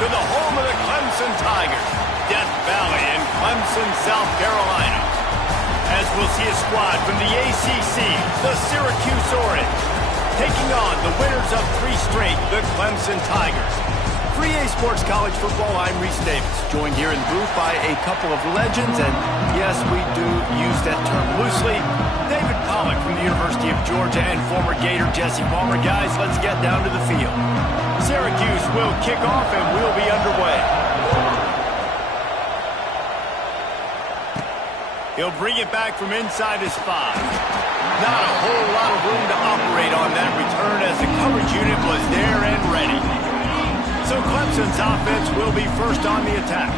to the home of the Clemson Tigers, Death Valley in Clemson, South Carolina. As we'll see a squad from the ACC, the Syracuse Orange, taking on the winners of 3 straight, the Clemson Tigers. 3A Sports College Football, I'm Reese Davis, joined here in the booth by a couple of legends, and yes, we do use that term loosely. David Pollack from the University of Georgia and former Gator Jesse Palmer. Guys, let's get down to the field. Syracuse will kick off and we'll be underway. He'll bring it back from inside his 5. Not a whole lot of room to operate on that return as the coverage unit was there and ready. So Clemson's offense will be first on the attack.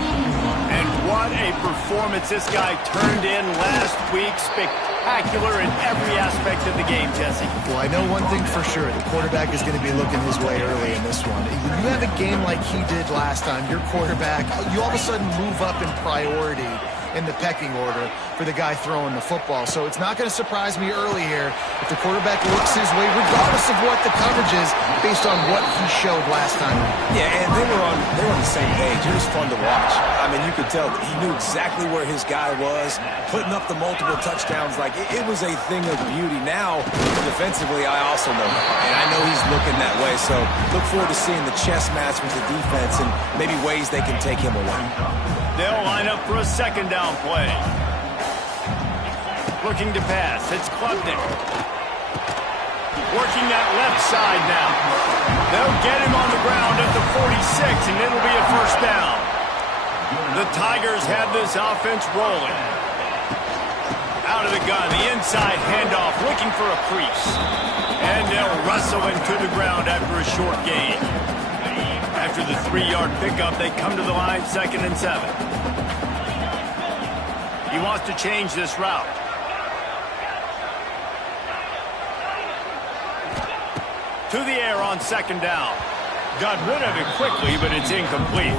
And what a performance this guy turned in last week. Spectacular in every aspect of the game, Jesse. Well, I know one thing for sure. The quarterback is going to be looking his way early in this one. When you have a game like he did last time, your quarterback, you all of a sudden move up in priority in the pecking order for the guy throwing the football. So it's not going to surprise me early here if the quarterback looks his way, regardless of what the coverage is, based on what he showed last time. Yeah, and they were on the same page. It was fun to watch. I mean, you could tell that he knew exactly where his guy was, putting up the multiple touchdowns. Like, it was a thing of beauty. Now, defensively, I also know that. And I know he's looking that way. So look forward to seeing the chess match with the defense and maybe ways they can take him away. They'll line up for a second down play. Looking to pass. It's Klubnik. Working that left side now. They'll get him on the ground at the 46, and it'll be a first down. The Tigers have this offense rolling. Out of the gun, the inside handoff, looking for a crease. And they'll wrestle him to the ground after a short gain. After the 3-yard pickup, they come to the line, 2nd and 7. He wants to change this route. To the air on 2nd down. Got rid of it quickly, but it's incomplete.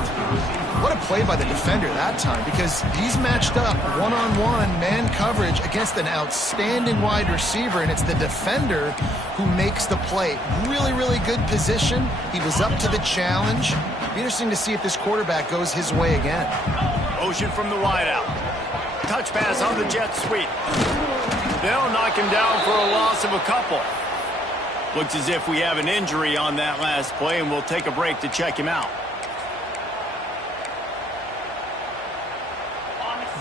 What a play by the defender that time, because he's matched up one-on-one man coverage against an outstanding wide receiver, and it's the defender who makes the play. Really, really good position. He was up to the challenge. Be interesting to see if this quarterback goes his way again. Motion from the wideout. Touch pass on the jet sweep. They'll knock him down for a loss of a couple. Looks as if we have an injury on that last play, and we'll take a break to check him out.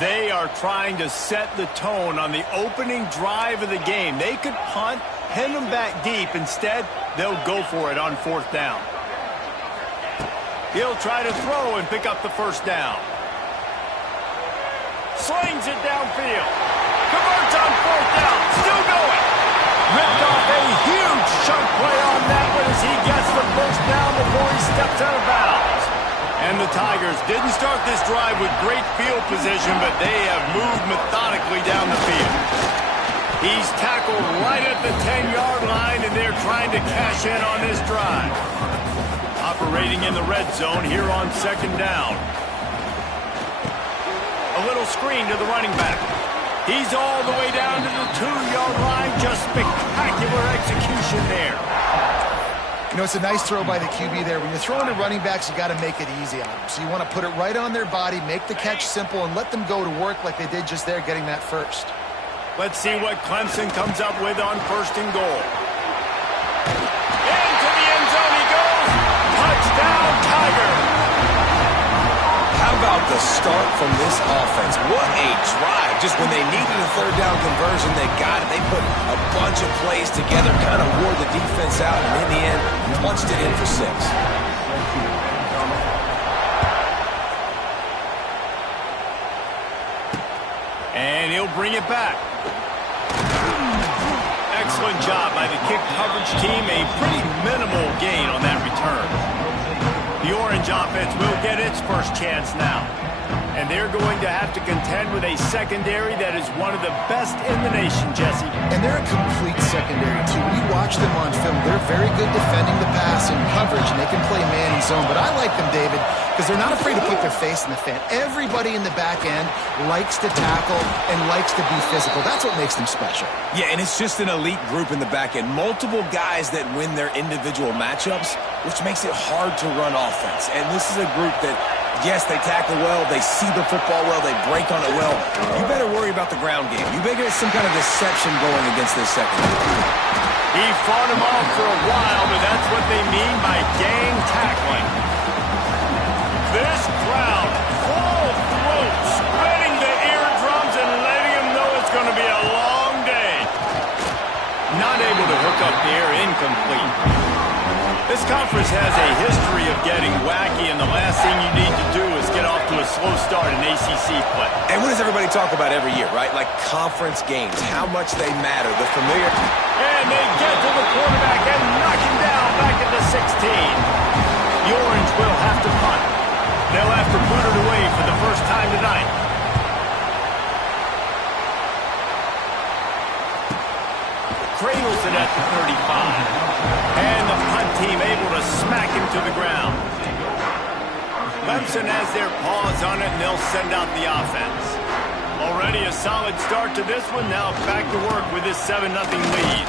They are trying to set the tone on the opening drive of the game. They could punt, pin them back deep. Instead, they'll go for it on 4th down. He'll try to throw and pick up the first down. Slings it downfield. Converts on 4th down. Still going. Ripped off a huge chunk play on that one as he gets the first down before he steps out of bounds. And the Tigers didn't start this drive with great field position, but they have moved methodically down the field. He's tackled right at the 10-yard line, and they're trying to cash in on this drive. Operating in the red zone here on 2nd down. A little screen to the running back. He's all the way down to the 2-yard line. Just spectacular execution there. You know, it's a nice throw by the QB there. When you're throwing to running backs, you got to make it easy on them. So you want to put it right on their body, make the catch simple, and let them go to work like they did just there, getting that first. Let's see what Clemson comes up with on 1st and goal. Into the end zone he goes. Touchdown, Tiger. How about the start from this offense? What a drive. Just when they needed a 3rd down conversion, they got it. They put a bunch of plays together, kind of wore the defense out, and in the end, punched it in for 6. And he'll bring it back. Excellent job by the kick coverage team. A pretty minimal gain on that return. The Orange offense will get its first chance now. And they're going to have to contend with a secondary that is one of the best in the nation, Jesse. And they're a complete secondary, too. When you watch them on film, they're very good defending the pass and coverage, and they can play man and zone. But I like them, David, because they're not afraid to put their face in the fan. Everybody in the back end likes to tackle and likes to be physical. That's what makes them special. Yeah, and it's just an elite group in the back end. Multiple guys that win their individual matchups, which makes it hard to run offense. And this is a group that, yes, they tackle well, they see the football well, they break on it well. You better worry about the ground game. You better get some kind of deception going against this secondary. He fought him off for a while, but that's what they mean by gang tackling. This crowd, full throat, spreading the eardrums and letting him know it's going to be a long day. Not able to hook up the air, incomplete. This conference has a history of getting wacky, and the last thing you need to do is get off to a slow start in ACC play. And what does everybody talk about every year, right? Like conference games, how much they matter, the familiar. And they get to the quarterback and knock him down back at the 16. The Orange will have to punt. They'll have to put it away for the first time tonight. Cradles it at the 35. And the punt team able to smack him to the ground. Clemson has their paws on it, and they'll send out the offense. Already a solid start to this one. Now back to work with this 7-0 lead.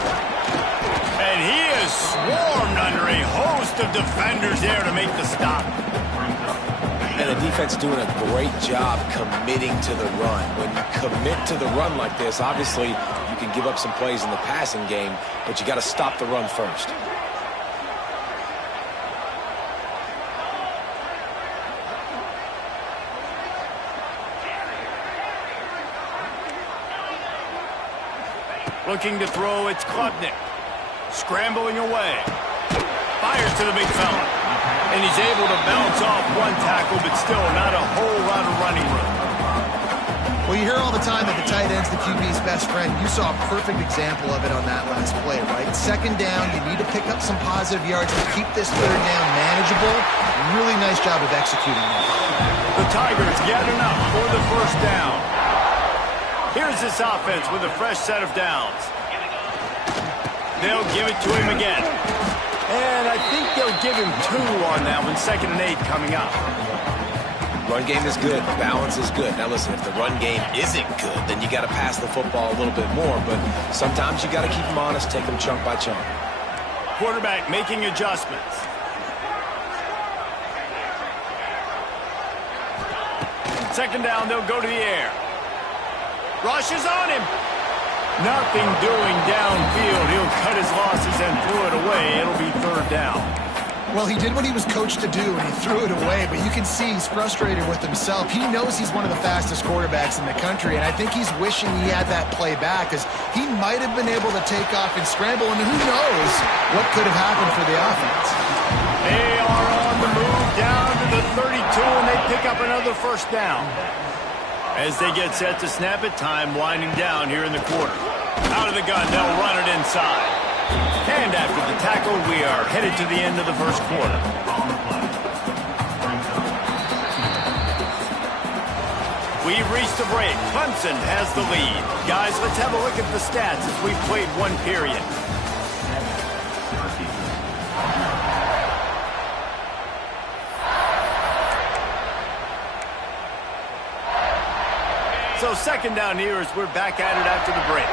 And he is swarmed under a host of defenders there to make the stop. And the defense doing a great job committing to the run. When you commit to the run like this, obviously you can give up some plays in the passing game, but you got to stop the run first. Looking to throw, it's Klubnik. Scrambling away. Fires to the big fella. And he's able to bounce off one tackle, but still not a whole lot of running room. Well, you hear all the time that the tight end's the QB's best friend. You saw a perfect example of it on that last play, right? Second down, you need to pick up some positive yards to keep this third down manageable. Really nice job of executing that. The Tigers get enough for the first down. Here's this offense with a fresh set of downs. They'll give it to him again. And I think they'll give him 2 on that one. 2nd and 8 coming up. Run game is good. Balance is good. Now listen, if the run game isn't good, then you got to pass the football a little bit more. But sometimes you got to keep them honest, take them chunk by chunk. Quarterback making adjustments. Second down, they'll go to the air. Rush is on him. Nothing doing downfield. He'll cut his losses and throw it away. It'll be 3rd down. Well, he did what he was coached to do, and he threw it away, but you can see he's frustrated with himself. He knows he's one of the fastest quarterbacks in the country, and I think he's wishing he had that play back, because he might have been able to take off and scramble, and who knows what could have happened for the offense. They are on the move down to the 32, and they pick up another first down. As they get set to snap it, time winding down here in the quarter. Out of the gun, they'll run it inside. And after the tackle, we are headed to the end of the first quarter. We've reached the break. Clemson has the lead. Guys, let's have a look at the stats as we've played one period. So 2nd down here as we're back at it after the break.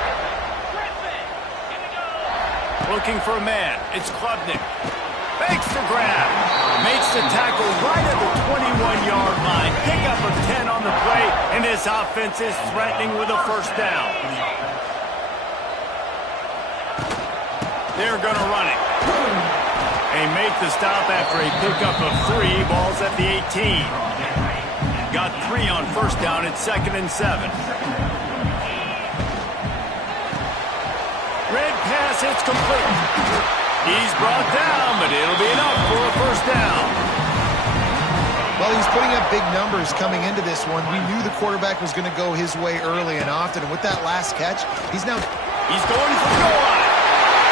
Looking for a man. It's Klubnik. Makes the grab. Makes the tackle right at the 21-yard line. Pick up of 10 on the play, and this offense is threatening with a first down. They're going to run it. They make the stop after a pickup of 3. Ball's at the 18. Got 3 on first down. It's 2nd and 7. Red pass, it's complete. He's brought down, but it'll be enough for a first down. Well, he's putting up big numbers coming into this one. We knew the quarterback was going to go his way early and often, and with that last catch, he's going for the goal line.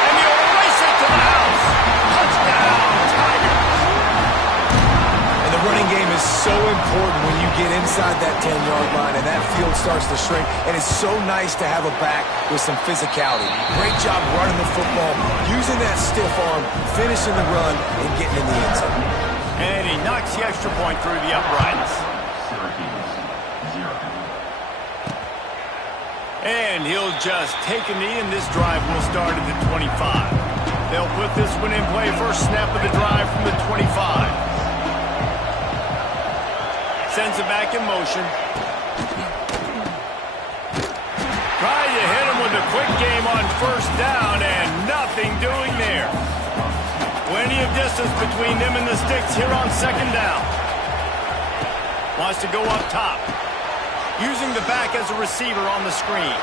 And he'll race it to the house. Touchdown, Tigers. And the running game is is so important when you get inside that 10-yard line and that field starts to shrink, and it's so nice to have a back with some physicality. Great job running the football, using that stiff arm, finishing the run, and getting in the end zone. And he knocks the extra point through the uprights. And he'll just take a knee, and this drive will start at the 25. They'll put this one in play. First snap of the drive from the 25. Sends it back in motion. Trying to hit him with a quick game on first down, and nothing doing there. Plenty of distance between them and the sticks here on second down. Wants to go up top. Using the back as a receiver on the screen.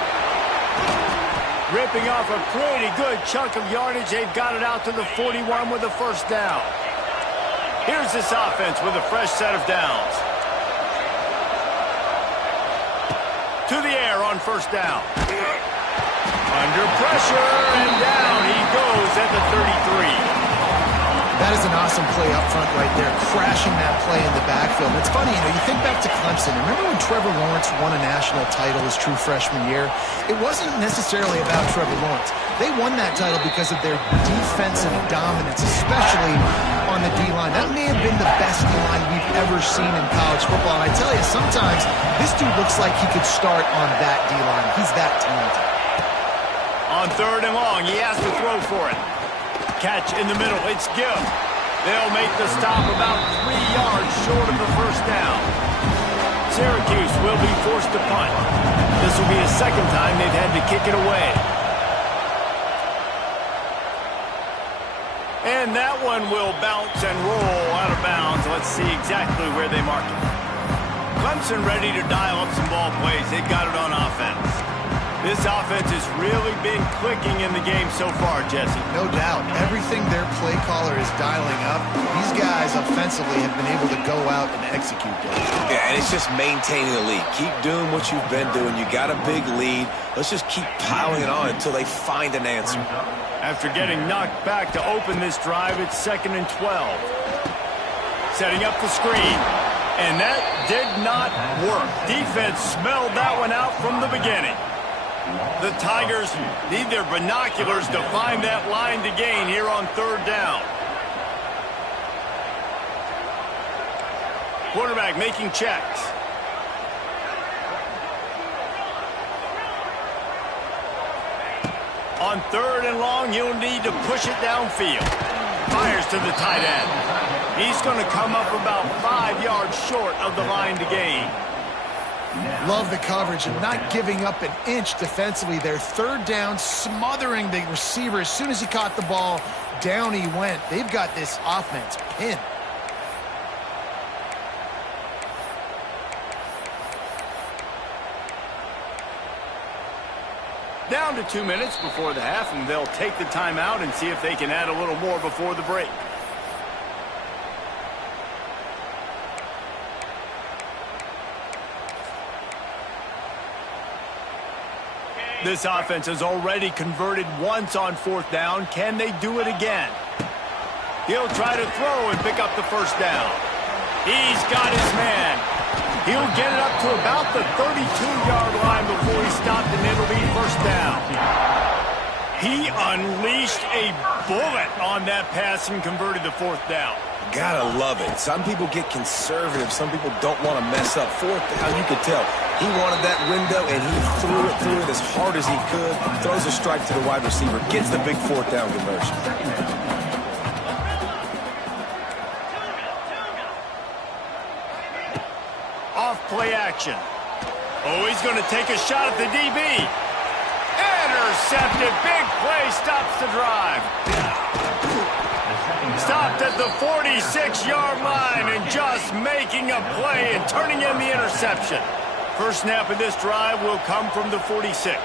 Ripping off a pretty good chunk of yardage. They've got it out to the 41 with a first down. Here's this offense with a fresh set of downs. To the air on first down. Under pressure, and down he goes at the 33. That is an awesome play up front right there, crashing that play in the backfield. It's funny, you think back to Clemson. Remember when Trevor Lawrence won a national title his true freshman year? It wasn't necessarily about Trevor Lawrence. They won that title because of their defensive dominance, especially on the D-line. That may have been the best D-line we've ever seen in college football. And I tell you, sometimes this dude looks like he could start on that D-line. He's that talented. On third and long, he has to throw for it. Catch in the middle, it's Gill. They'll make the stop about 3 yards short of the first down. Syracuse will be forced to punt. This will be the second time they've had to kick it away. And that one will bounce and roll out of bounds. Let's see exactly where they mark it. Clemson ready to dial up some ball plays. They've got it on offense. This offense has really been clicking in the game so far, Jesse. No doubt. Everything their play caller is dialing up, these guys offensively have been able to go out and execute that. Yeah, and it's just maintaining the lead. Keep doing what you've been doing. You got a big lead. Let's just keep piling it on until they find an answer. After getting knocked back to open this drive, it's 2nd and 12. Setting up the screen. And that did not work. Defense smelled that one out from the beginning. The Tigers need their binoculars to find that line to gain here on third down. Quarterback making checks. On third and long, you'll need to push it downfield. Fires to the tight end. He's going to come up about 5 yards short of the line to gain. Love the coverage and not giving up an inch defensively. Their third down, smothering the receiver. As soon as he caught the ball, down he went. They've got this offense pinned. Down to 2 minutes before the half, and they'll take the timeout and see if they can add a little more before the break. This offense has already converted once on fourth down. Can they do it again? He'll try to throw and pick up the first down. He's got his man. He'll get it up to about the 32-yard line before he stopped, and it'll be first down. He unleashed a bullet on that pass and converted the fourth down. Gotta love it. Some people get conservative. Some people don't want to mess up. Fourth down, you could tell. He wanted that window, and he threw it as hard as he could. Throws a strike to the wide receiver. Gets the big fourth down conversion. Off play action. Oh, he's going to take a shot at the DB. Intercepted. Big play stops the drive. Stopped at the 46-yard line and just making a play and turning in the interception. First snap of this drive will come from the 46.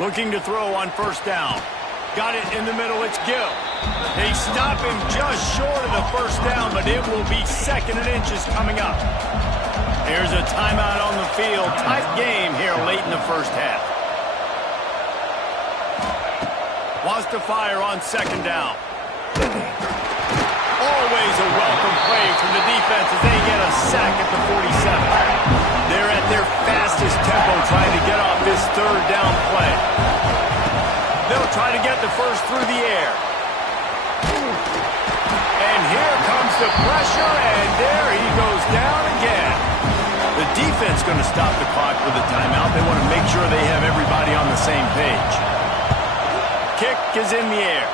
Looking to throw on first down. Got it in the middle. It's Gill. They stop him just short of the first down, but it will be 2nd and inches coming up. Here's a timeout on the field. Tight game here late in the first half. Wants to fire on second down. Always a welcome play from the defense as they get a sack at the 47. They're at their fastest tempo trying to get off this third down play. They'll try to get the first through the air. And here comes the pressure, and there he goes down again. The defense going to stop the clock with a timeout. They want to make sure they have everybody on the same page. Kick is in the air.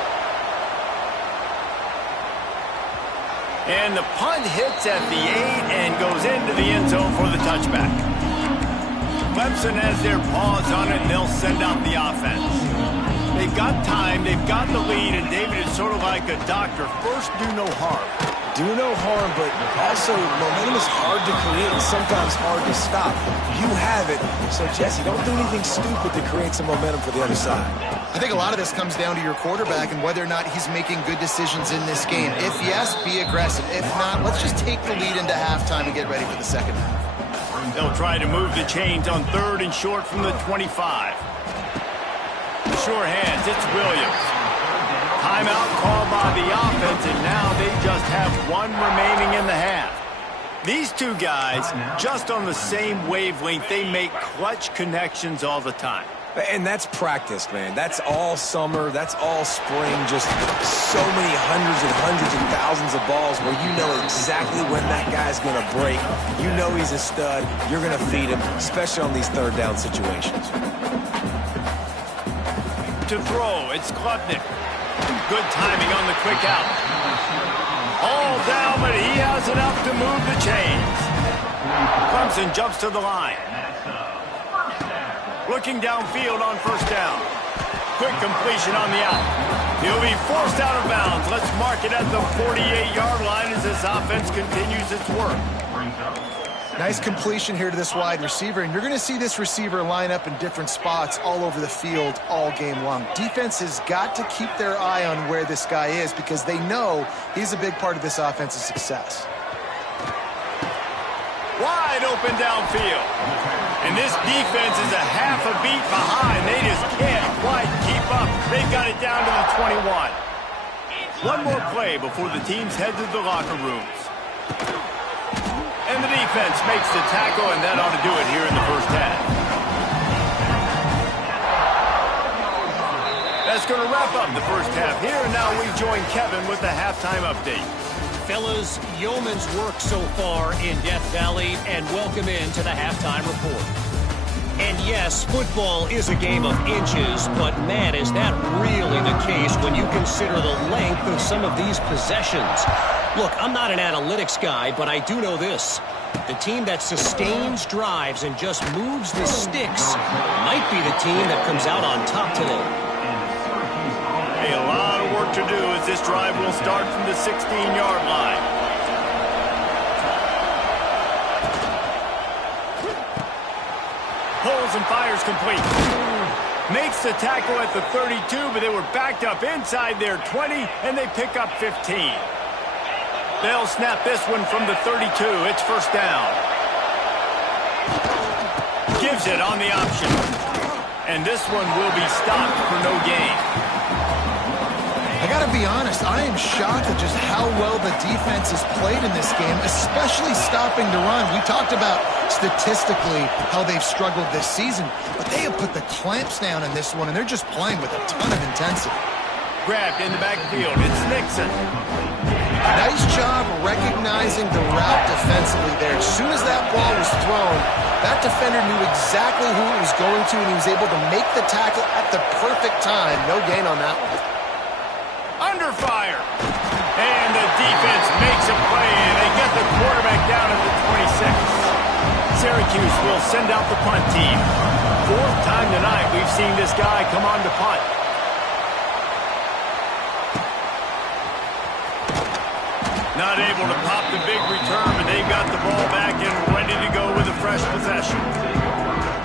And the punt hits at the 8 and goes into the end zone for the touchback. Clemson has their paws on it, and they'll send out the offense. They've got time, they've got the lead, and David is sort of like a doctor. First, do no harm. Do no harm, but also momentum is hard to create and sometimes hard to stop. You have it, so Jesse, don't do anything stupid to create some momentum for the other side. I think a lot of this comes down to your quarterback and whether or not he's making good decisions in this game. If yes, be aggressive. If not, let's just take the lead into halftime and get ready for the second half. They'll try to move the chains on 3rd and short from the 25. Sure hands, it's Williams. Timeout called by the offense, and now they just have one remaining in the half. These two guys, just on the same wavelength, they make clutch connections all the time. And that's practice, man. That's all summer. That's all spring. Just so many hundreds and thousands of balls where you know exactly when that guy's going to break. You know he's a stud. You're going to feed him, especially on these third down situations. To throw, it's Klubnik. Good timing on the quick out. All down, but he has enough to move the chains. Clemson jumps to the line. Looking downfield on first down. Quick completion on the out. He'll be forced out of bounds. Let's mark it at the 48-yard line as this offense continues its work. Nice completion here to this wide receiver, and you're going to see this receiver line up in different spots all over the field all game long. Defense has got to keep their eye on where this guy is because they know he's a big part of this offense's success. Wide open downfield. And this defense is a half a beat behind. They just can't quite keep up. They've got it down to the 21. One more play before the teams head to the locker rooms. And the defense makes the tackle, and that ought to do it here in the first half. That's going to wrap up the first half here, and now we join Kevin with the halftime update. Fellas, yeoman's work so far in Death Valley, and welcome into the halftime report. And yes, football is a game of inches, but man, is that really the case when you consider the length of some of these possessions. Look, I'm not an analytics guy, but I do know this. The team that sustains drives and just moves the sticks might be the team that comes out on top today. Hey, a lot of work to do as this drive will start from the 16-yard line. Pulls and fires complete. Makes the tackle at the 32, but they were backed up inside their 20, and they pick up 15. They'll snap this one from the 32. It's first down. Gives it on the option. And this one will be stopped for no gain. I got to be honest, I am shocked at just how well the defense has played in this game, especially stopping the run. We talked about statistically how they've struggled this season, but they have put the clamps down in this one, and they're just playing with a ton of intensity. Grabbed in the backfield. It's Nixon. Nice job recognizing the route defensively there. As soon as that ball was thrown, that defender knew exactly who it was going to, and he was able to make the tackle at the perfect time. No gain on that one. Under fire. And the defense makes a play, and they get the quarterback down at the 26. Syracuse will send out the punt team. Fourth time tonight we've seen this guy come on to punt. Not able to pop the big return, but they've got the ball back and ready to go with a fresh possession.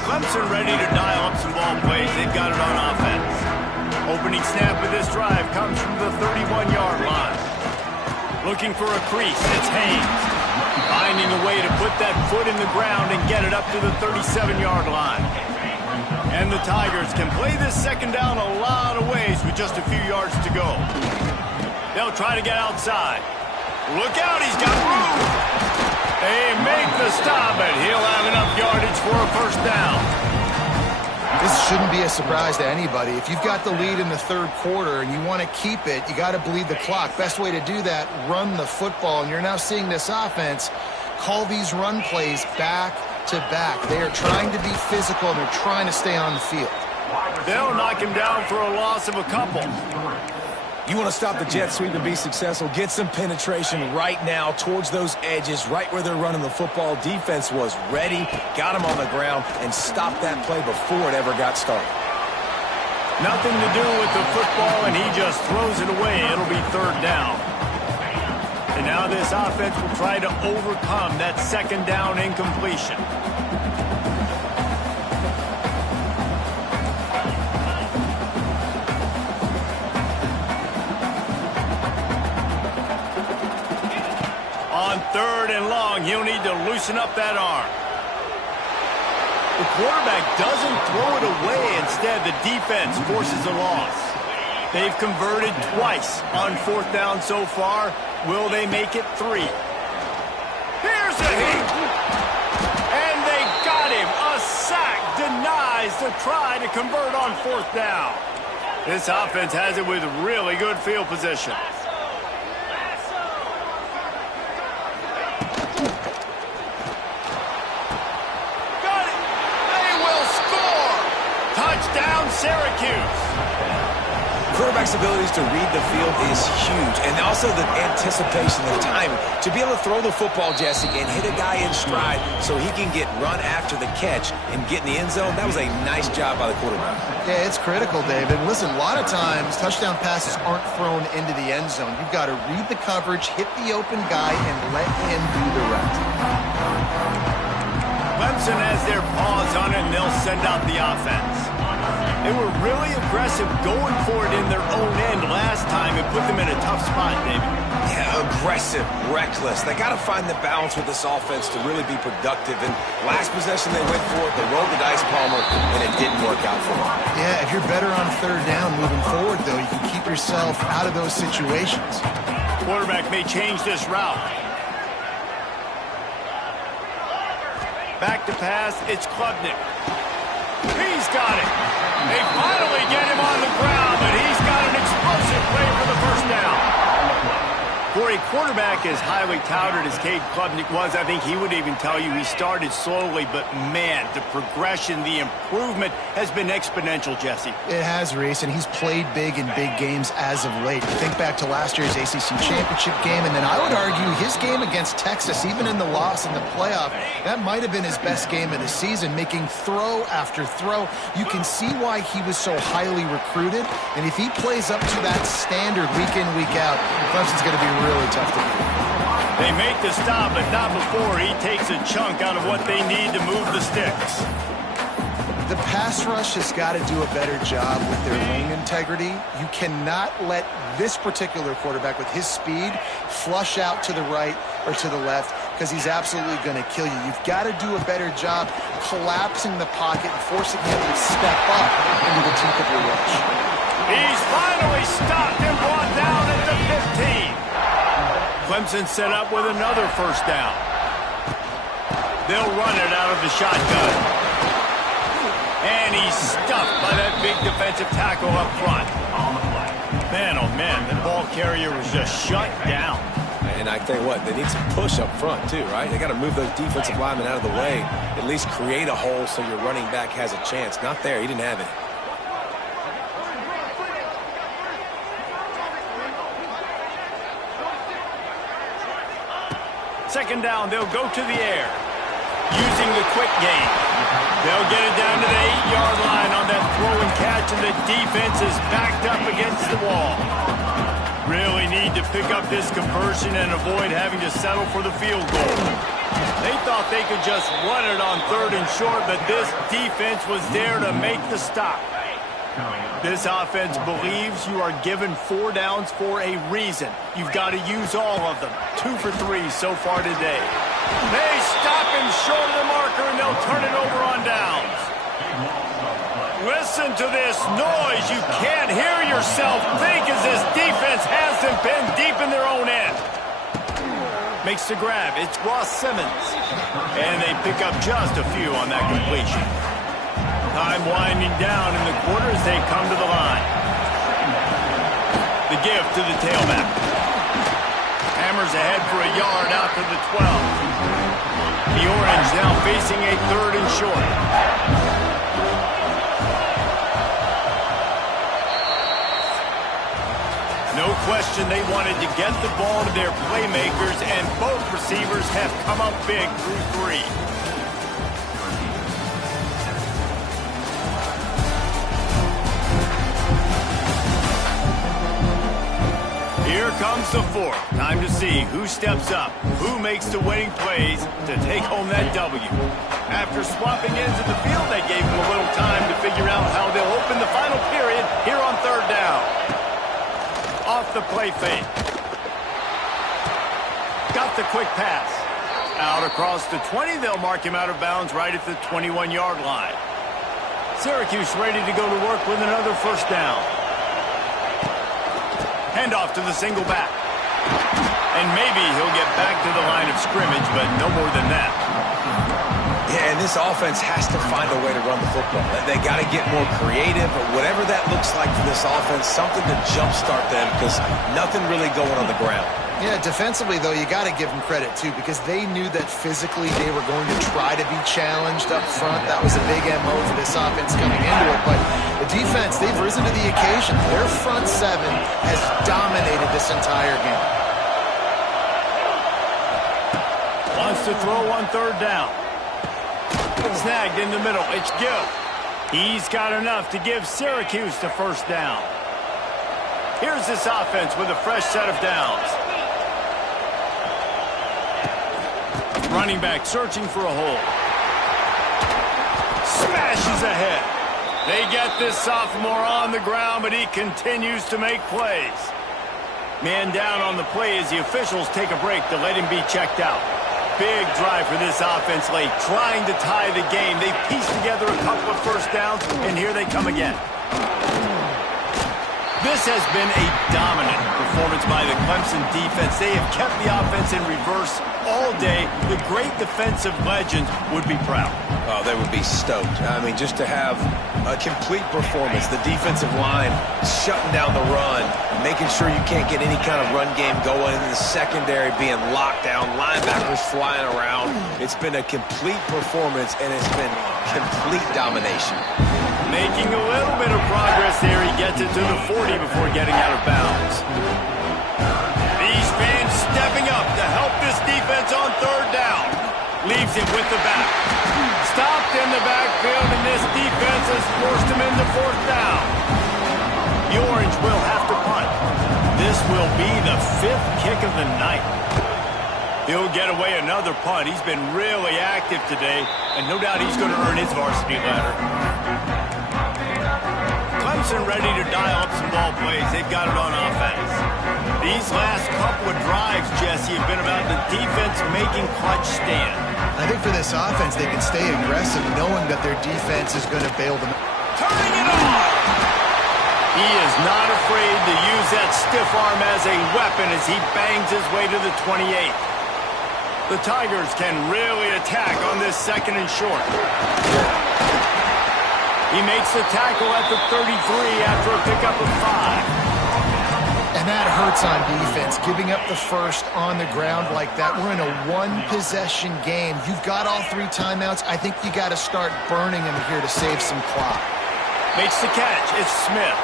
Clemson ready to dial up some ball plays. They've got it on offense. Opening snap of this drive comes from the 31-yard line. Looking for a crease, it's Haynes. Finding a way to put that foot in the ground and get it up to the 37-yard line. And the Tigers can play this second down a lot of ways with just a few yards to go. They'll try to get outside. Look out, he's got room. They make the stop, and he'll have enough yardage for a first down. This shouldn't be a surprise to anybody. If you've got the lead in the third quarter and you want to keep it, you got to bleed the clock. Best way to do that, run the football. And you're now seeing this offense call these run plays back to back. They are trying to be physical, and they're trying to stay on the field. They'll knock him down for a loss of a couple. You want to stop the jet sweep and be successful, get some penetration right now towards those edges, right where they're running the football. Defense was ready, got him on the ground, and stopped that play before it ever got started. Nothing to do with the football, and he just throws it away. It'll be third down. And now this offense will try to overcome that second down incompletion. On third and long, he'll need to loosen up that arm. The quarterback doesn't throw it away. Instead, the defense forces a loss. They've converted twice on fourth down so far. Will they make it 3? Here's a hit. And they got him. A sack denies the try to convert on fourth down. This offense has it with really good field position. Touchdown, Syracuse. Quarterback's abilities to read the field is huge, and also the anticipation, the time to be able to throw the football, Jesse, and hit a guy in stride so he can get run after the catch and get in the end zone. That was a nice job by the quarterback. Yeah, it's critical, David. Listen, a lot of times touchdown passes aren't thrown into the end zone. You've got to read the coverage, hit the open guy, and let him do the rest. Clemson has their paws on it, and they'll send out the offense. They were really aggressive going for it in their own end last time. It put them in a tough spot, David. Yeah, aggressive, reckless. They got to find the balance with this offense to really be productive. And last possession they went for it, they rolled the dice, Palmer, and it didn't work out for them. Yeah, if you're better on third down moving forward, though, you can keep yourself out of those situations. Quarterback may change this route. Back to pass, it's Klubnik. He's got it. They finally get him on the ground, but he's got an explosive play for the first down. For a quarterback as highly touted as Cade Klubnik was, I think he would even tell you he started slowly, but man, the progression, the improvement has been exponential, Jesse. It has, Reese, and he's played big in big games as of late. Think back to last year's ACC championship game, and then I would argue his game against Texas, even in the loss in the playoff, that might have been his best game of the season, making throw after throw. You can see why he was so highly recruited, and if he plays up to that standard week in, week out, Clemson's going to be really tough to beat. They make the stop, but not before he takes a chunk out of what they need to move the sticks. The pass rush has got to do a better job with their lane integrity. You cannot let this particular quarterback with his speed flush out to the right or to the left, because he's absolutely going to kill you. You've got to do a better job collapsing the pocket and forcing him to step up into the teeth of your rush. He's finally stopped and brought down at the 15. Clemson set up with another first down. They'll run it out of the shotgun. And he's stuffed by that big defensive tackle up front. Man, oh man, the ball carrier was just shut down. And I tell you what, they need some push up front too, right? They got to move those defensive linemen out of the way, at least create a hole so your running back has a chance. Not there, he didn't have it. Second down, they'll go to the air, using the quick game. They'll get it down to the 8-yard line on that throw and catch, and the defense is backed up against the wall. Really need to pick up this conversion and avoid having to settle for the field goal. They thought they could just run it on third and short, but this defense was there to make the stop. This offense believes you are given 4 downs for a reason. You've got to use all of them. 2 for 3 so far today. They stop him short of the marker, and they'll turn it over on downs. Listen to this noise. You can't hear yourself think as this defense has them pinned deep in their own end. Makes the grab. It's Ross Simmons. And they pick up just a few on that completion. Time winding down in the quarter as they come to the line. The give to the tailback. Hammers ahead for a yard out to the 12. The Orange now facing a 3rd and short. No question they wanted to get the ball to their playmakers, and both receivers have come up big through 3. Here comes the 4th. Time to see who steps up, who makes the winning plays to take home that W. After swapping ends of the field, they gave them a little time to figure out how they'll open the final period here on 3rd down. Off the play fake. Got the quick pass. Out across the 20, they'll mark him out of bounds right at the 21-yard line. Syracuse ready to go to work with another 1st down. Handoff to the single back. And maybe he'll get back to the line of scrimmage, but no more than that. Yeah, and this offense has to find a way to run the football. They got to get more creative, or whatever that looks like for this offense, something to jumpstart them, because nothing really going on the ground. Yeah, defensively, though, you got to give them credit, too, because they knew that physically they were going to try to be challenged up front. That was a big MO for this offense coming into it. But the defense, they've risen to the occasion. Their front 7 has dominated this entire game. Wants to throw on 3rd down. Snagged in the middle. It's Gill. He's got enough to give Syracuse the 1st down. Here's this offense with a fresh set of downs. Running back searching for a hole. Smashes ahead. They get this sophomore on the ground, but he continues to make plays. Man down on the play as the officials take a break to let him be checked out. Big drive for this offense late, trying to tie the game. They pieced together a couple of 1st downs, and here they come again. This has been a dominant performance by the Clemson defense. They have kept the offense in reverse all day. The great defensive legends would be proud. Oh, they would be stoked. I mean, just to have a complete performance. The defensive line shutting down the run, making sure you can't get any kind of run game going, in the secondary being locked down, linebackers flying around. It's been a complete performance, and it's been complete domination. Making a little bit of progress there. He gets it to the 40 before getting out of bounds. These fans stepping up to help this defense on 3rd down. Leaves him with the back. Stopped in the backfield, and this defense has forced him into 4th down. The Orange will have to punt. This will be the 5th kick of the night. He'll get away another punt. He's been really active today, and no doubt he's going to earn his varsity ladder. Clemson ready to dial up some ball plays. They've got it on offense. These last couple of drives, Jesse, have been about the defense making clutch stand. I think for this offense, they can stay aggressive knowing that their defense is going to bail them. Turning it on! He is not afraid to use that stiff arm as a weapon as he bangs his way to the 28. The Tigers can really attack on this 2nd and short. He makes the tackle at the 33 after a pickup of 5. And that hurts on defense, giving up the 1st on the ground like that. We're in a 1-possession game. You've got all 3 timeouts. I think you got to start burning them here to save some clock. Makes the catch. It's Smith.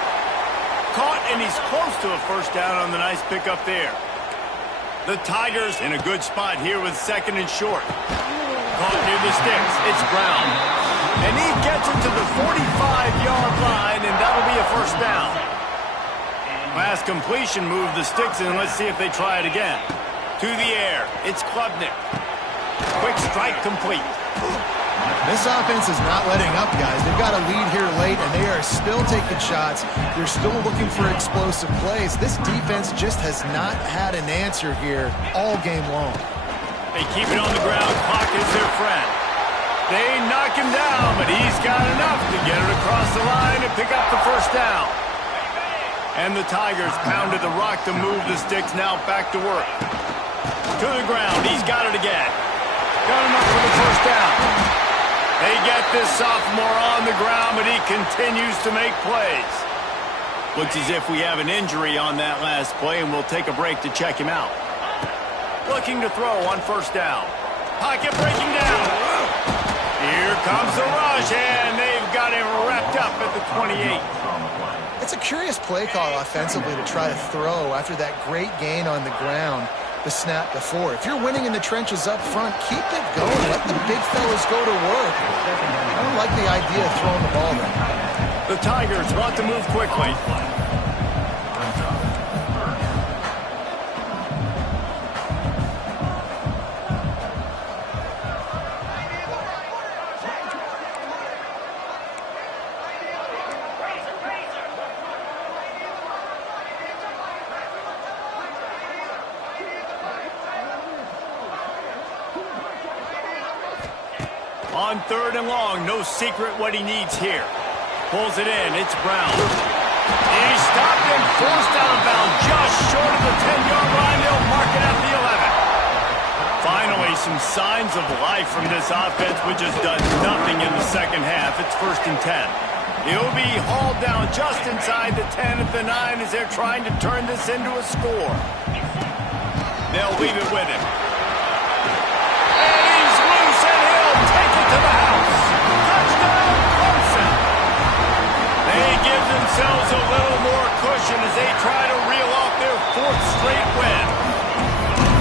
Caught, and he's close to a 1st down on the nice pickup there. The Tigers in a good spot here with 2nd and short. Caught near the sticks. It's Brown. And he gets it to the 45-yard line, and that'll be a 1st down. Last completion moved the sticks, and let's see if they try it again. To the air. It's Klubnik. Quick strike complete. This offense is not letting up, guys. They've got a lead here late, and they are still taking shots. They're still looking for explosive plays. This defense just has not had an answer here all game long. They keep it on the ground. Clock is their friend. They knock him down, but he's got enough to get it across the line and pick up the 1st down. And the Tigers pounded the rock to move the sticks, now back to work. To the ground. He's got it again. Got enough for the first down. They get this sophomore on the ground, but he continues to make plays. Looks as if we have an injury on that last play, and we'll take a break to check him out. Looking to throw on first down. Pocket breaking down. Here comes the rush, and they've got him wrapped up at the 28. It's a curious play call offensively to try to throw after that great gain on the ground the snap before. If you're winning in the trenches up front, keep it going. Let the big fellas go to work. I don't like the idea of throwing the ball there. The Tigers want to move quickly. On third and long, no secret what he needs here. Pulls it in, it's Brown. He stopped and forced out of bounds just short of the 10-yard line. They'll mark it at the 11. Finally, some signs of life from this offense, which has done nothing in the second half. It's 1st and 10. He'll be hauled down just inside the 10 at the 9 as they're trying to turn this into a score. They'll leave it with him. Take it to the house. Touchdown, Clemson. They give themselves a little more cushion as they try to reel off their 4th straight win.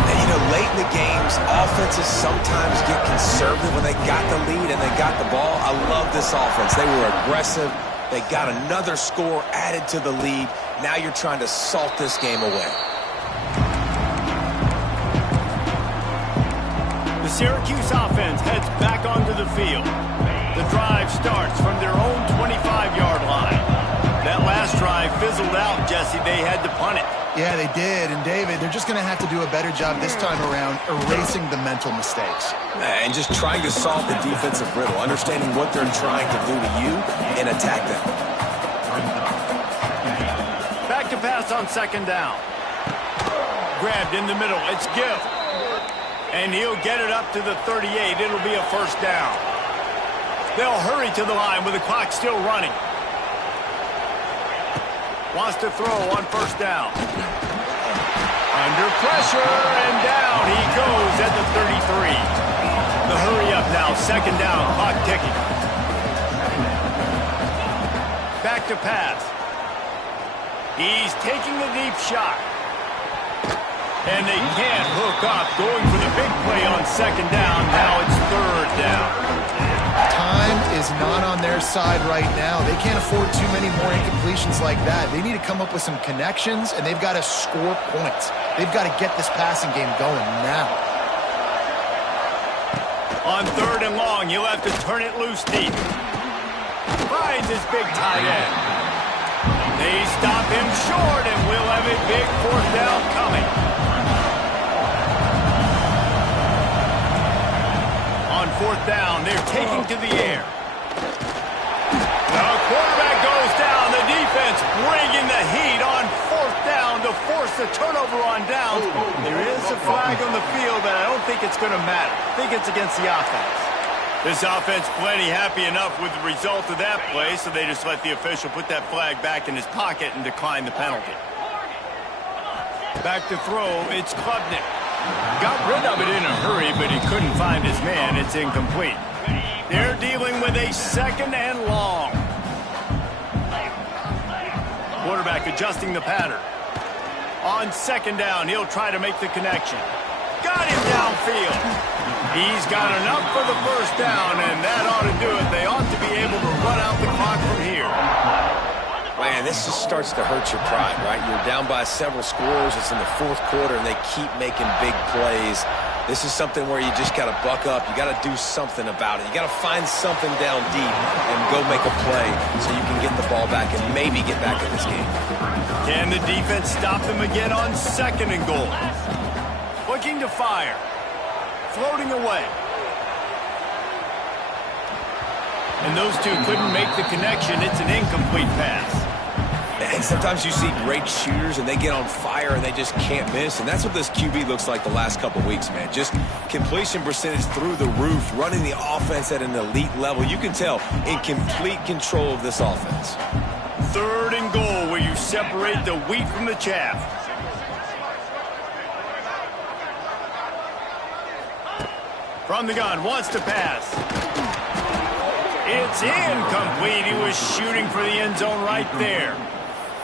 And, you know, late in the games, offenses sometimes get conservative when they got the lead and they got the ball. I love this offense. They were aggressive. They got another score added to the lead. Now you're trying to salt this game away. The Syracuse offense heads back onto the field. The drive starts from their own 25-yard line. That last drive fizzled out, Jesse. They had to punt it. Yeah, they did. And, David, they're just going to have to do a better job this time around erasing the mental mistakes. And just trying to solve the defensive riddle, understanding what they're trying to do to you and attack them. Back to pass on 2nd down. Grabbed in the middle. It's Gill. And he'll get it up to the 38. It'll be a 1st down. They'll hurry to the line with the clock still running. Wants to throw on 1st down. Under pressure, and down he goes at the 33. The hurry up now, 2nd down, clock ticking. Back to pass. He's taking a deep shot. And they can't hook up, going for the big play on 2nd down. Now it's 3rd down. Time is not on their side right now. They can't afford too many more incompletions like that. They need to come up with some connections, and they've got to score points. They've got to get this passing game going now. On 3rd and long, he'll have to turn it loose deep. Finds his big tight end. They stop him short, and we'll have a big 4th down coming. On 4th down, they're taking to the air. The quarterback goes down. The defense bringing the heat on 4th down to force the turnover on downs. There is a flag on the field, but I don't think it's going to matter. I think it's against the offense. This offense plenty happy enough with the result of that play, so they just let the official put that flag back in his pocket and decline the penalty. Back to throw, it's Klubnik. Got rid of it in a hurry, but he couldn't find his man. It's incomplete. They're dealing with a 2nd and long. Quarterback adjusting the pattern. On 2nd down, he'll try to make the connection. Got him downfield. He's got enough for the 1st down, and that ought to do it. They ought to be able to run out the clock from here. Man, this just starts to hurt your pride, right? You're down by several scores. It's in the 4th quarter, and they keep making big plays. This is something where you just got to buck up. You got to do something about it. You got to find something down deep and go make a play so you can get the ball back and maybe get back in this game. Can the defense stop them again on 2nd and goal? Looking to fire. Floating away. And those two couldn't make the connection. It's an incomplete pass. And sometimes you see great shooters and they get on fire and they just can't miss. And that's what this QB looks like the last couple weeks, man. Just completion percentage through the roof, running the offense at an elite level. You can tell in complete control of this offense. 3rd and goal, where you separate the wheat from the chaff. From the gun, wants to pass. It's incomplete. He was shooting for the end zone right there.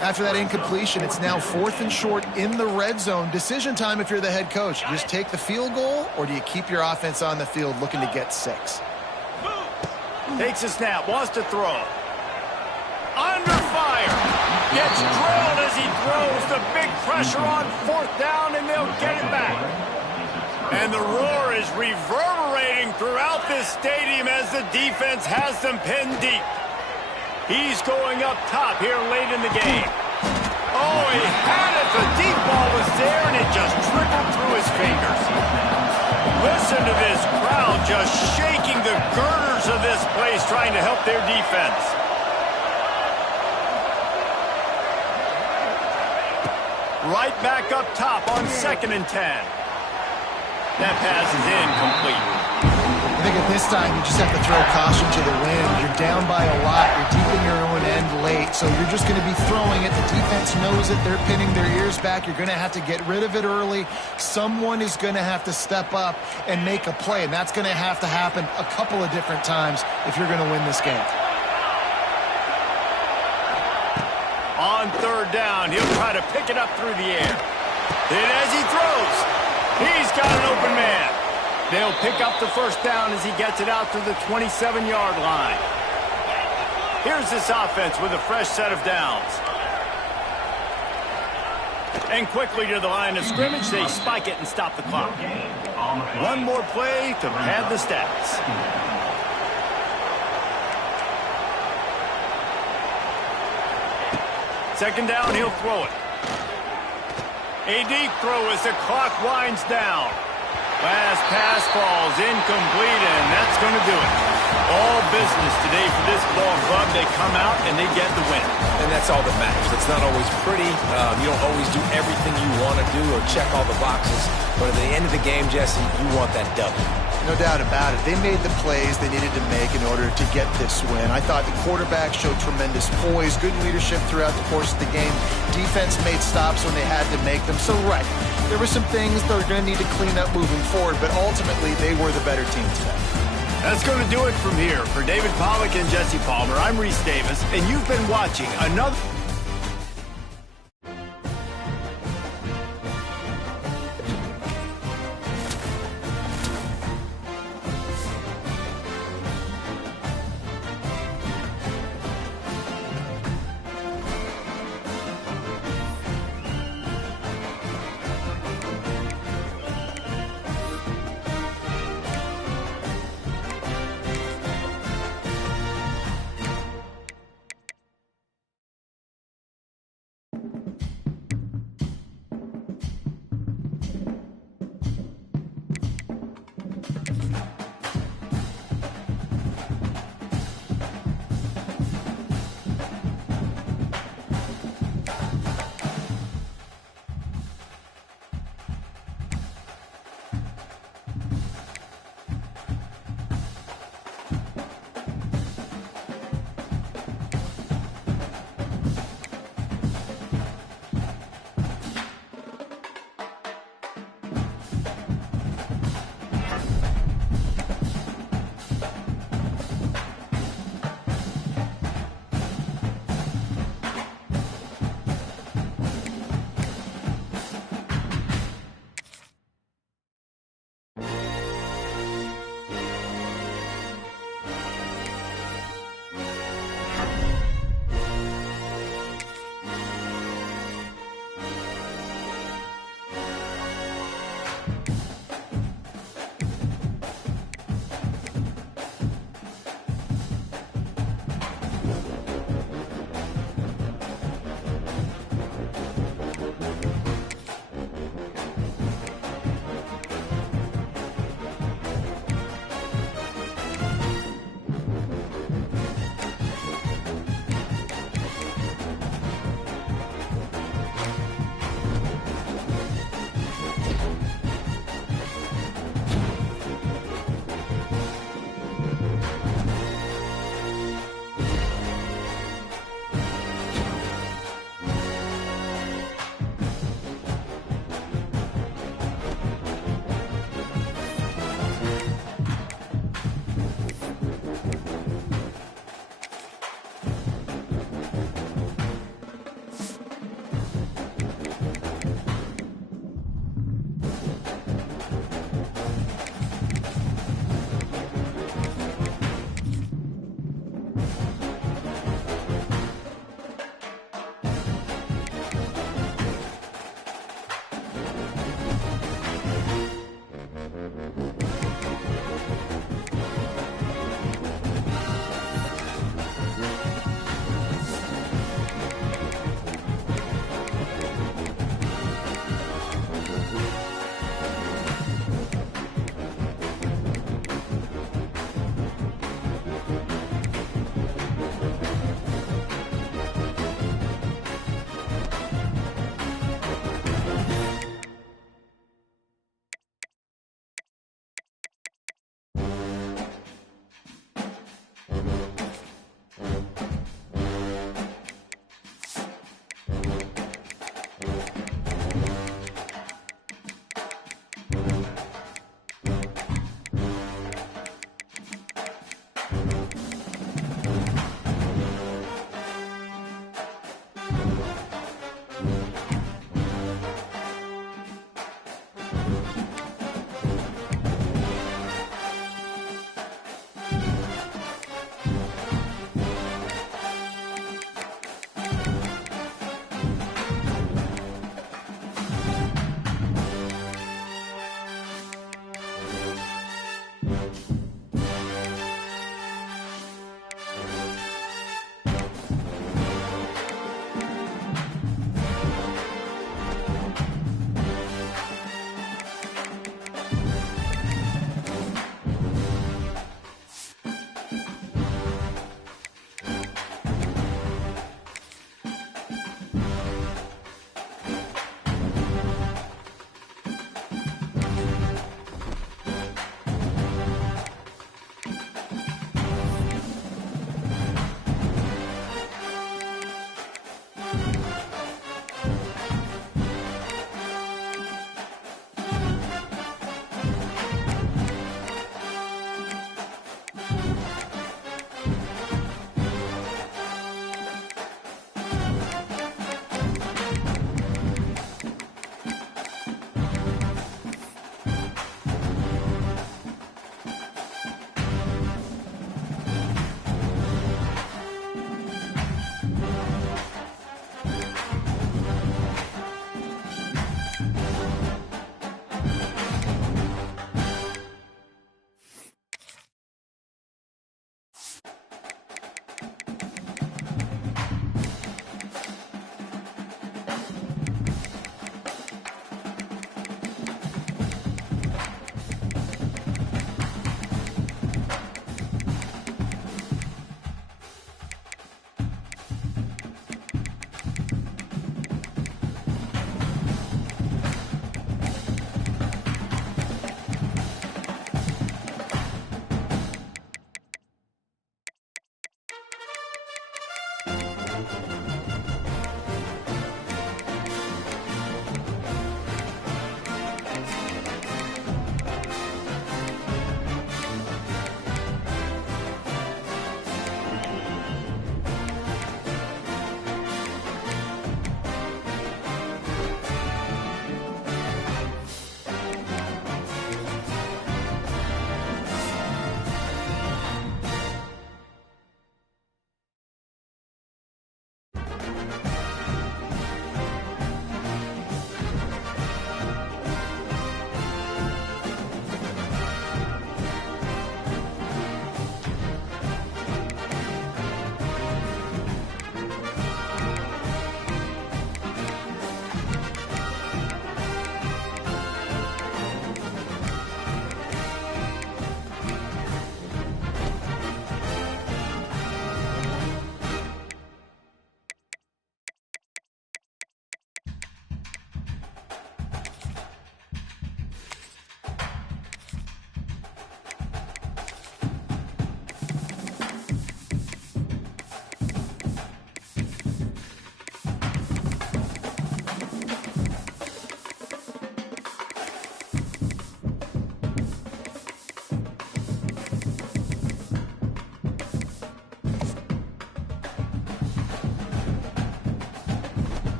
After that incompletion, it's now 4th and short in the red zone. Decision time if you're the head coach. You just take the field goal, or do you keep your offense on the field looking to get 6? Takes a snap, wants to throw. Under fire. Gets drilled as he throws. The big pressure on 4th down, and they'll get it back. And the roar is reverberating throughout this stadium as the defense has them pinned deep. He's going up top here late in the game. Oh, he had it. The deep ball was there, and it just trickled through his fingers. Listen to this crowd just shaking the girders of this place, trying to help their defense. Right back up top on 2nd and 10. That pass is incomplete. I think at this time you just have to throw caution to the wind. You're down by a lot. You're deep in your own end late, so you're just going to be throwing it. The defense knows it. They're pinning their ears back. You're going to have to get rid of it early. Someone is going to have to step up and make a play, and that's going to have to happen a couple of different times if you're going to win this game. On 3rd down, he'll try to pick it up through the air. And as he throws, he's got an open man. They'll pick up the 1st down as he gets it out to the 27-yard line. Here's this offense with a fresh set of downs. And quickly to the line of scrimmage, they spike it and stop the clock. One more play to pad the stats. 2nd down, he'll throw it. A deep throw as the clock winds down. Last pass falls incomplete, and that's going to do it. All business today for this ball club. They come out and they get the win. And that's all that matters. It's not always pretty. You don't always do everything you want to do or check all the boxes. But at the end of the game, Jesse, you want that W. No doubt about it. They made the plays they needed to make in order to get this win. I thought the quarterback showed tremendous poise, good leadership throughout the course of the game. Defense made stops when they had to make them. So, right, there were some things they're going to need to clean up moving forward, but ultimately they were the better team today. That's going to do it from here. For David Pollack and Jesse Palmer, I'm Reese Davis, and you've been watching another...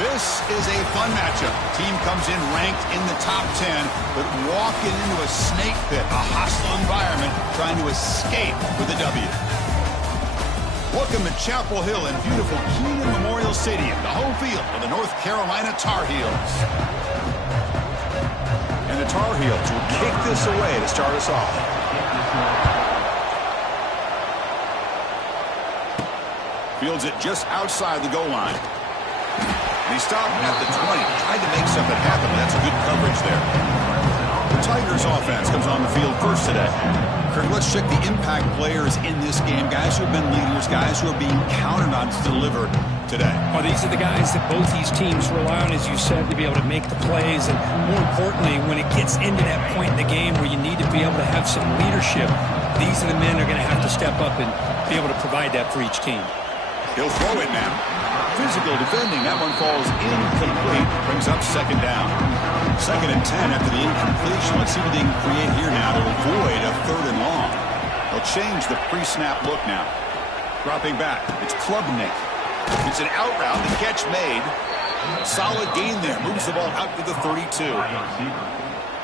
This is a fun matchup. Team comes in ranked in the top 10, but walking into a snake pit, a hostile environment, trying to escape with a W. Welcome to Chapel Hill in beautiful Keenan Memorial Stadium, the home field of the North Carolina Tar Heels. And the Tar Heels will kick this away to start us off. Fields it just outside the goal line. And he stopped at the 20, tried to make something happen, but that's a good coverage there. The Tigers offense comes on the field first today. Kurt, let's check the impact players in this game, guys who have been leaders, guys who are being counted on to deliver today. Well, these are the guys that both these teams rely on, as you said, to be able to make the plays. And more importantly, when it gets into that point in the game where you need to be able to have some leadership, these are the men who are going to have to step up and be able to provide that for each team. He'll throw it now. Physical defending. That one falls incomplete. Brings up second down. 2nd and 10 after the incompletion. Let's see what they can create here now to avoid a 3rd and long. They'll change the pre-snap look now. Dropping back. It's Klubnik. It's an out route. The catch made. Solid gain there. Moves the ball out to the 32.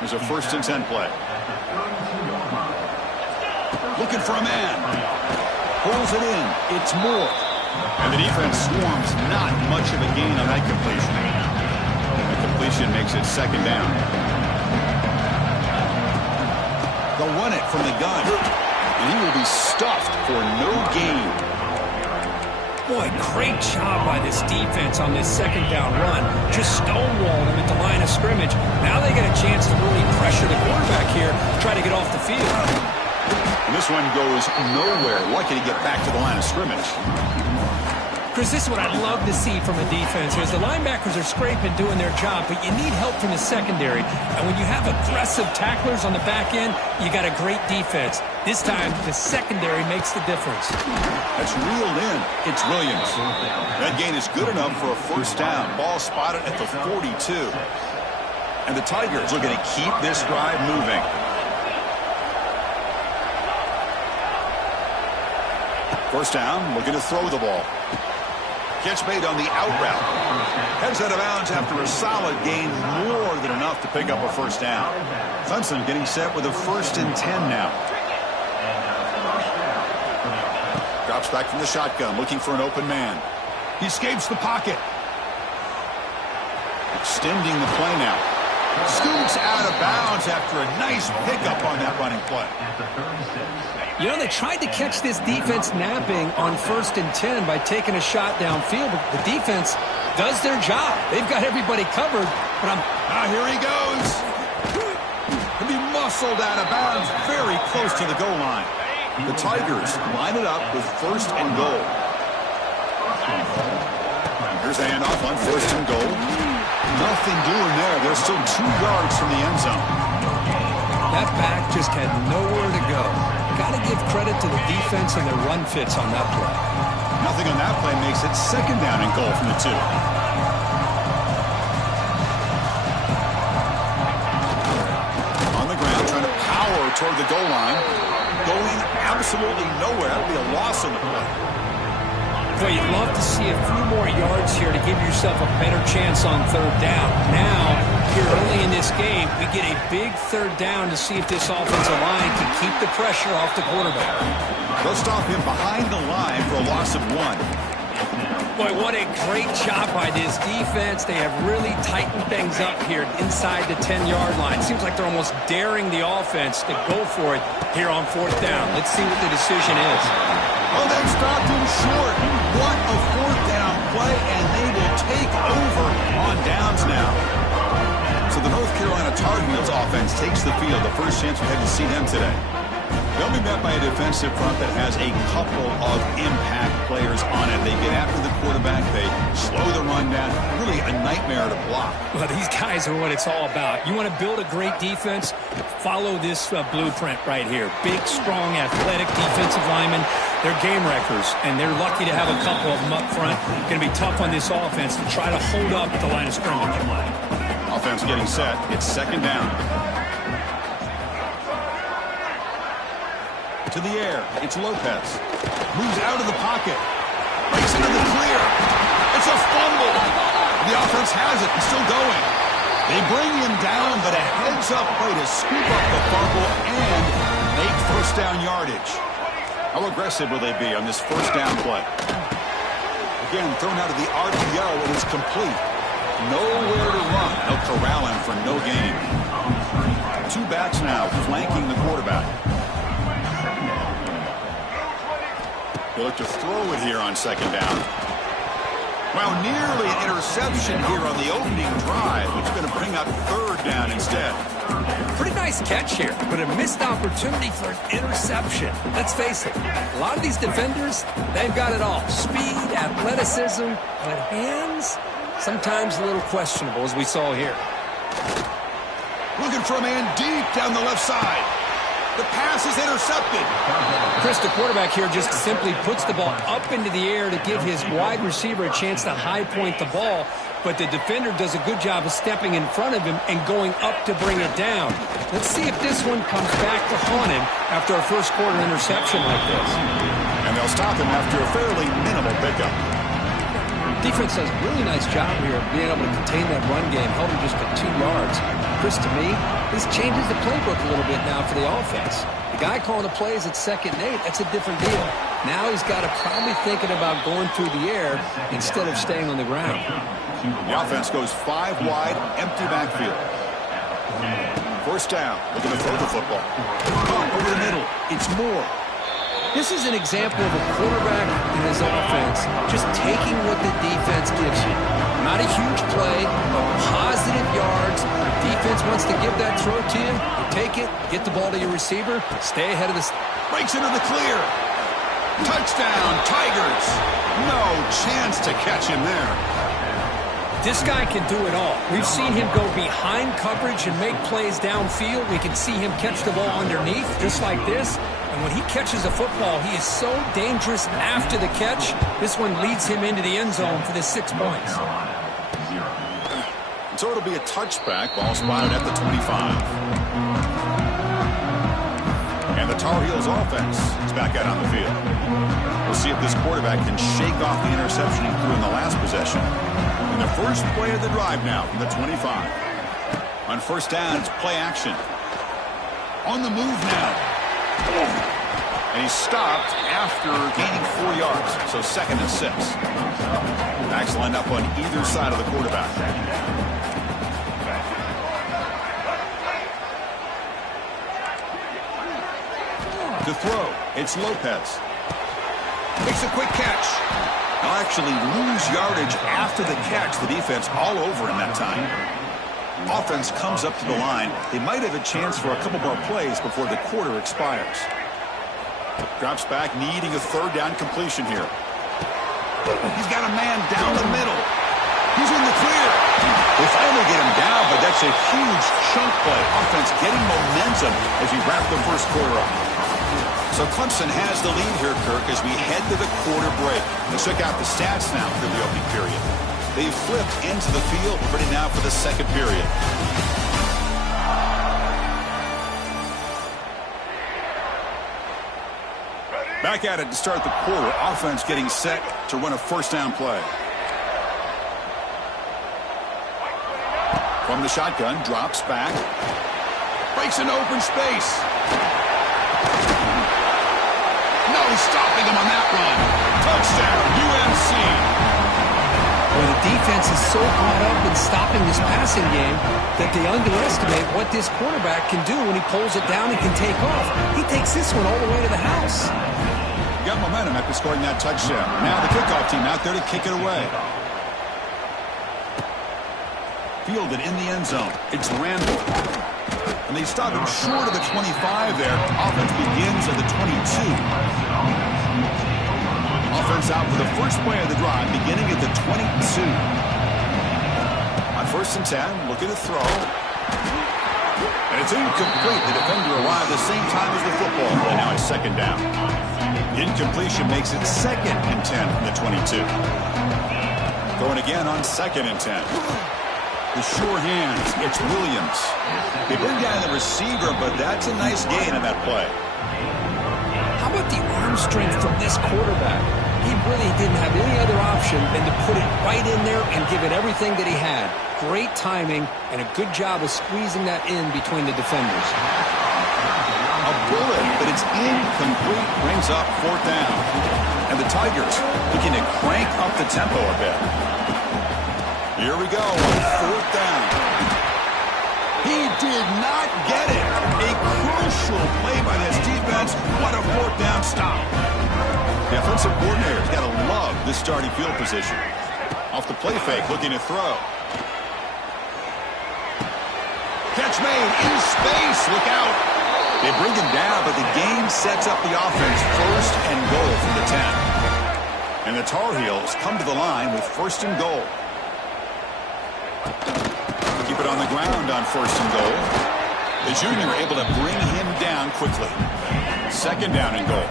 There's a 1st and 10 play. Looking for a man. Pulls it in. It's Moore. And the defense swarms. Not much of a gain on that completion. The completion makes it 2nd down. They'll run it from the gun. And he will be stuffed for no gain. Boy, great job by this defense on this 2nd down run. Just stonewalled him at the line of scrimmage. Now they get a chance to really pressure the quarterback here to try to get off the field. And this one goes nowhere. Lucky to get back to the line of scrimmage. Chris, this is what I'd love to see from a defense. As the linebackers are scraping, doing their job, but you need help from the secondary. And when you have aggressive tacklers on the back end, you got a great defense. This time, the secondary makes the difference. That's reeled in. It's Williams. That gain is good enough for a 1st down. Ball spotted at the 42. And the Tigers looking to keep this drive moving. First down, looking to throw the ball. Catch made on the out route. Heads out of bounds after a solid gain, more than enough to pick up a 1st down. Clemson getting set with a 1st and 10 now. Drops back from the shotgun, looking for an open man. He escapes the pocket. Extending the play now. Scoots out of bounds after a nice pickup on that running play. You know, they tried to catch this defense napping on 1st and 10 by taking a shot downfield, but the defense does their job. They've got everybody covered, but here he goes. And he muscled out of bounds very close to the goal line. The Tigers line it up with 1st and goal. Here's the handoff on 1st and goal. Nothing doing there. They're still 2 yards from the end zone. that back just had nowhere to go. Got to give credit to the defense and their run fits on that play. Nothing on that play makes it 2nd down and goal from the 2. On the ground, trying to power toward the goal line. Going absolutely nowhere. That'll be a loss on the play. Boy, you'd love to see a few more yards here to give yourself a better chance on 3rd down. Now, here early in this game, we get a big 3rd down to see if this offensive line can keep the pressure off the quarterback. They'll stop him behind the line for a loss of 1. Boy, what a great job by this defense. They have really tightened things up here inside the 10-yard line. Seems like they're almost daring the offense to go for it here on 4th down. Let's see what the decision is. Oh, they've stopped him short. What a 4th down play, and they will take over on downs now. So the North Carolina Tar Heels offense takes the field. The first chance we had to see them today. They'll be met by a defensive front that has a couple of impact players on it. They get after the quarterback. They slow the run down. Really a nightmare to block. Well, these guys are what it's all about. You want to build a great defense? Follow this blueprint right here. Big, strong, athletic defensive linemen. They're game wreckers, and they're lucky to have a couple of them up front. Going to be tough on this offense to try to hold up at the line of scrimmage. Offense getting set. It's 2nd down. To the air. It's Lopez. Moves out of the pocket. Breaks into the clear. It's a fumble. The offense has it. It's still going. They bring him down, but a heads-up play to scoop up the fumble and make first down yardage. How aggressive will they be on this first down play? Again, thrown out of the RPO, and it's complete. Nowhere to run. They'll corral him for no gain. Two backs now flanking the quarterback. They look to throw it here on second down. Well, nearly an interception here on the opening drive. It's going to bring up third down instead. Pretty nice catch here, but a missed opportunity for an interception. Let's face it, a lot of these defenders, they've got it all. Speed, athleticism, but hands, sometimes a little questionable, as we saw here. Looking for a man deep down the left side. The pass is intercepted. Chris, the quarterback here just simply puts the ball up into the air to give his wide receiver a chance to high point the ball, but the defender does a good job of stepping in front of him and going up to bring it down. Let's see if this one comes back to haunt him after a first quarter interception like this. And they'll stop him after a fairly minimal pickup. Defense does a really nice job here of being able to contain that run game, held him just to 2 yards. Chris, to me, this changes the playbook a little bit now for the offense. The guy calling the plays at 2nd and 8, that's a different deal. Now he's got to probably thinking about going through the air instead of staying on the ground. The offense goes 5 wide, empty backfield. First down, looking to throw the football. Over the middle, it's Moore. This is an example of a quarterback in his offense just taking what the defense gives you. Not a huge play, but positive yards. Defense wants to give that throw to you. You take it, get the ball to your receiver, stay ahead of the... Breaks into the clear. Touchdown, Tigers. No chance to catch him there. This guy can do it all. We've seen him go behind coverage and make plays downfield. We can see him catch the ball underneath, just like this. And when he catches a football, he is so dangerous after the catch. This one leads him into the end zone for the 6 points. So it'll be a touchback. Ball spotted at the 25. And the Tar Heels offense is back out on the field. We'll see if this quarterback can shake off the interception he threw in the last possession. And the first play of the drive now from the 25. On first down, it's play action. On the move now. And he stopped after gaining 4 yards. So 2nd and 6. Backs lined up on either side of the quarterback. To throw, it's Lopez. Makes a quick catch. They'll actually lose yardage after the catch. The defense all over him that time. Offense comes up to the line. They might have a chance for a couple more plays before the quarter expires. Drops back, needing a third down completion here. He's got a man down the middle. He's in the clear. They finally get him down, but that's a huge chunk play. Offense getting momentum as we wrap the first quarter up. So Clemson has the lead here, Kirk, as we head to the quarter break. Let's check out the stats now for the opening period. They've flipped into the field, ready now for the second period. Back at it to start the quarter. Offense getting set to run a first down play. From the shotgun, drops back. Breaks into open space. No stopping him on that run. Touchdown, UMC. Well, the defense is so caught up in stopping this passing game that they underestimate what this quarterback can do when he pulls it down and can take off. He takes this one all the way to the house. Got momentum after scoring that touchdown. Now the kickoff team out there to kick it away. Fielded in the end zone. It's Randall. And they stop him short of the 25 there. Offense begins at the 22. Offense out for the first play of the drive, beginning at the 22. On first and 10, looking to throw. And it's incomplete. The defender arrived the same time as the football. And now it's second down. The incompletion makes it 2nd and 10 from the 22. Going again on 2nd and 10. The sure hands, it's Williams. They bring down the receiver, but that's a nice gain in that play. How about the arm strength from this quarterback? he really didn't have any other option than to put it right in there and give it everything that he had. Great timing and a good job of squeezing that in between the defenders. A bullet, but it's incomplete, brings up 4th down. And the Tigers looking to crank up the tempo a bit. Here we go on 4th down. He did not get it. A crucial play by this defense. What a 4th down stop. The offensive coordinator's got to love this starting field position. Off the play fake, looking to throw. Catch made in space. Look out. They bring him down, but the game sets up the offense 1st and goal from the 10. And the Tar Heels come to the line with 1st and goal. Keep it on the ground on 1st and goal. The junior able to bring him down quickly. 2nd down and goal.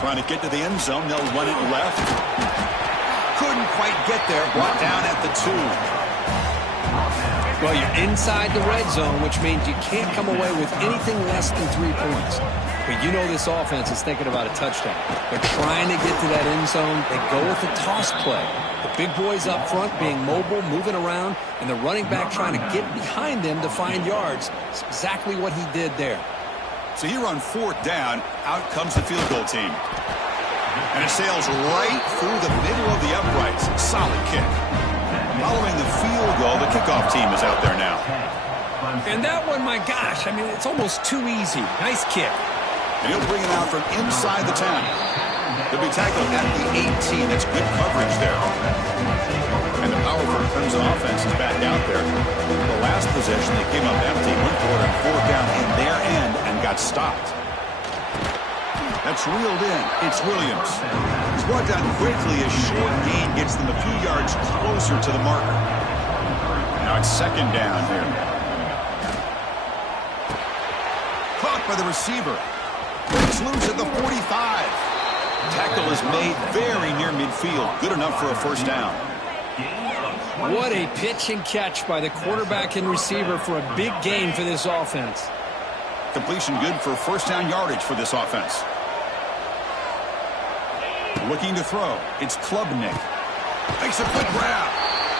Trying to get to the end zone. They'll run it left. Couldn't quite get there. Brought down at the 2. Well, you're inside the red zone, which means you can't come away with anything less than 3 points. But you know this offense is thinking about a touchdown. They're trying to get to that end zone. They go with the toss play. The big boys up front being mobile, moving around, and the running back trying to get behind them to find yards. It's exactly what he did there. So here on 4th down, out comes the field goal team. And it sails right through the middle of the uprights. Solid kick. Following the field goal, the kickoff team is out there now. And that one, my gosh, I mean, it's almost too easy. Nice kick. And he'll bring it out from inside the 10. He'll be tackled at the 18. That's good coverage there. And the powerful Clemson offense is back out there. The last possession, they came up empty, went for it on 4th down in their end and got stopped. That's reeled in. It's Williams. He's brought down quickly. A short gain gets them a few yards closer to the marker. Now it's 2nd down here. Caught by the receiver. Breaks loose at the 45. Tackle is made very near midfield. Good enough for a 1st down. What a pitch and catch by the quarterback and receiver for a big gain for this offense. Completion good for 1st down yardage for this offense. Looking to throw. It's Klubnik. Makes a quick grab.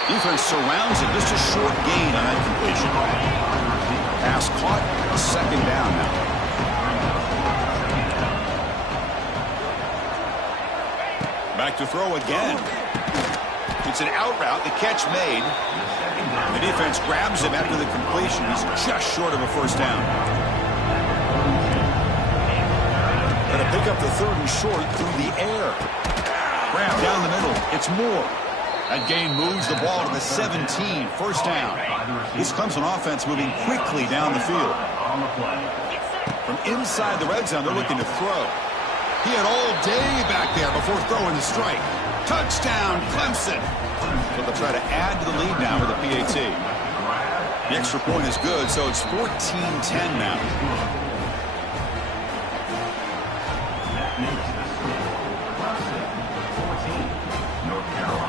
Defense surrounds him. Just a short gain on that completion. Pass caught. 2nd down now. Back to throw again. It's an out route. The catch made. The defense grabs him after the completion. He's just short of a 1st down. Going to pick up the 3rd and short through the air. Grab down the middle. It's Moore. That gain moves the ball to the 17. 1st down. This Clemson offense moving quickly down the field. From inside the red zone, they're looking to throw. He had all day back there before throwing the strike. Touchdown, Clemson. So they'll try to add to the lead now with a PAT. The extra point is good, so it's 14-10 now. North Carolina.